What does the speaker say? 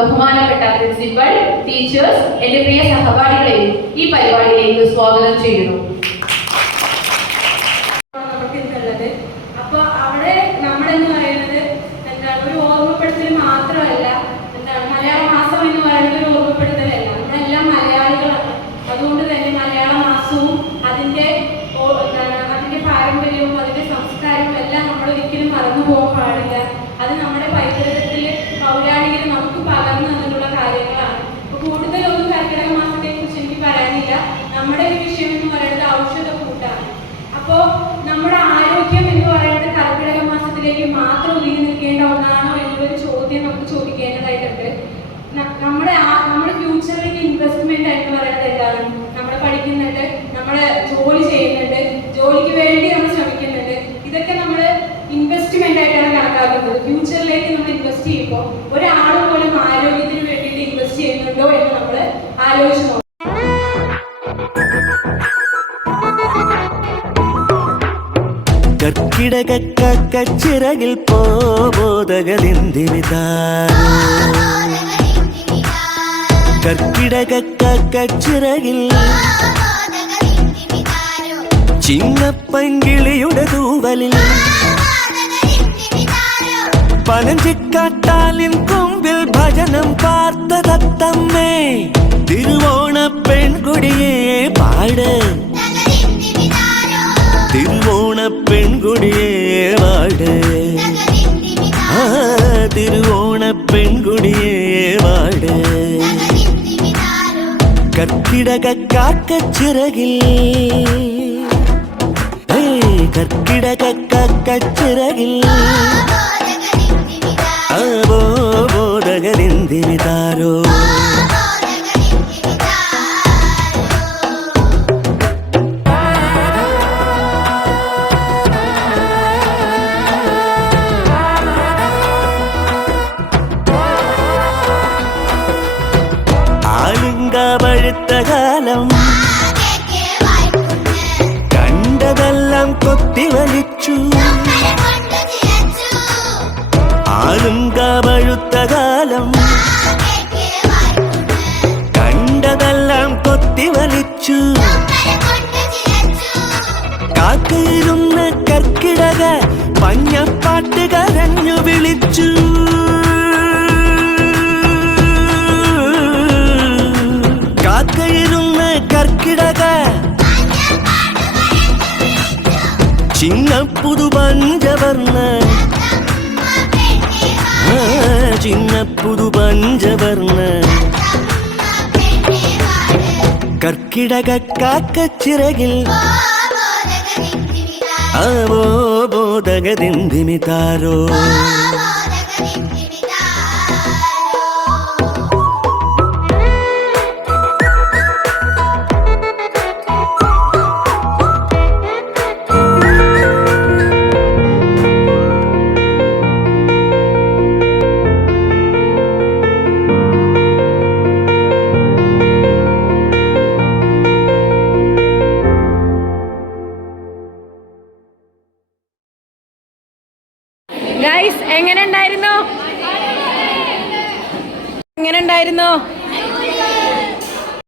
ബഹുമാനപ്പെട്ട principal teachers എന്റെ പ്രിയ സഹപാഠികളെയും ഈ പരിപാടിയിലേക്ക് സ്വാഗതം ചെയ്യുന്നു. പാരമ്പര്യവും അതിന്റെ സംസ്കാരവും എല്ലാം നമ്മൾ ഒരിക്കലും അത് നമ്മുടെ പൈതൃകത്തിൽ പൗരാണികര് നമ്മുടെ ഒരു വിഷയം എന്ന് പറയുന്നത് ഔഷധ കൂട്ടാണ്. അപ്പോ നമ്മുടെ ആരോഗ്യം എന്ന് പറയുന്നത് കർക്കിടക മാസത്തിലേക്ക് മാത്രം ഒതുങ്ങി നിൽക്കേണ്ട ഒന്നാണോ എന്നൊരു ചോദ്യം നമുക്ക് ചോദിക്കേണ്ടതായിട്ടുണ്ട്. നമ്മുടെ നമ്മുടെ ഫ്യൂച്ചറിലേക്ക് ഇൻവെസ്റ്റ്മെന്റ് എന്ന് പറയുന്നത് എന്താണ്? നമ്മൾ പഠിക്കുന്നുണ്ട് നമ്മൾ ജോലി ചെയ്യുന്നുണ്ട്. കർക്കിടക പോബോധകൾ പോബോധകലിന്തിവിതാരോ കർക്കിടക കച്ചിറകിൽ ചിങ്ങപ്പങ്കിളിയുടെ തൂവലിൽ പനഞ്ചിക്കാട്ടാലിൻ കൊമ്പിൽ ഭജനം പാർത്ത തത്തമ്മേ തിരുവോണ പെൺകുടിയെ പാട്. തിരുവോണ പെൺകുടിയെ പാട് ആ തിരുവോണ പെൺകുടിയേ പാട് കർക്കിടക കാക്കച്ചിറകിൽ കർക്കിടക കാക്കച്ചിറകിൽ കണ്ടതെല്ലാം കൊത്തി വലിച്ചു ആലുങ്ക പഴുത്ത കാലം കണ്ടതെല്ലാം കൊത്തി വലിച്ചു കാക്കയിരുന്ന കർക്കിടക പഞ്ഞപ്പാട്ട് കരഞ്ഞു വിളിച്ചു. ചിങ്ങപ്പുതു പഞ്ചവർണ ചിങ്ങപ്പുതു പഞ്ചവർണ കർക്കിടക കാക്കച്ചിറകിൽ അവോ ബോധകദിന്ദിമിതാരോ. ഗൈസ് എങ്ങനെ ഉണ്ടായിരുന്നു? എങ്ങനെ ഉണ്ടായിരുന്നു?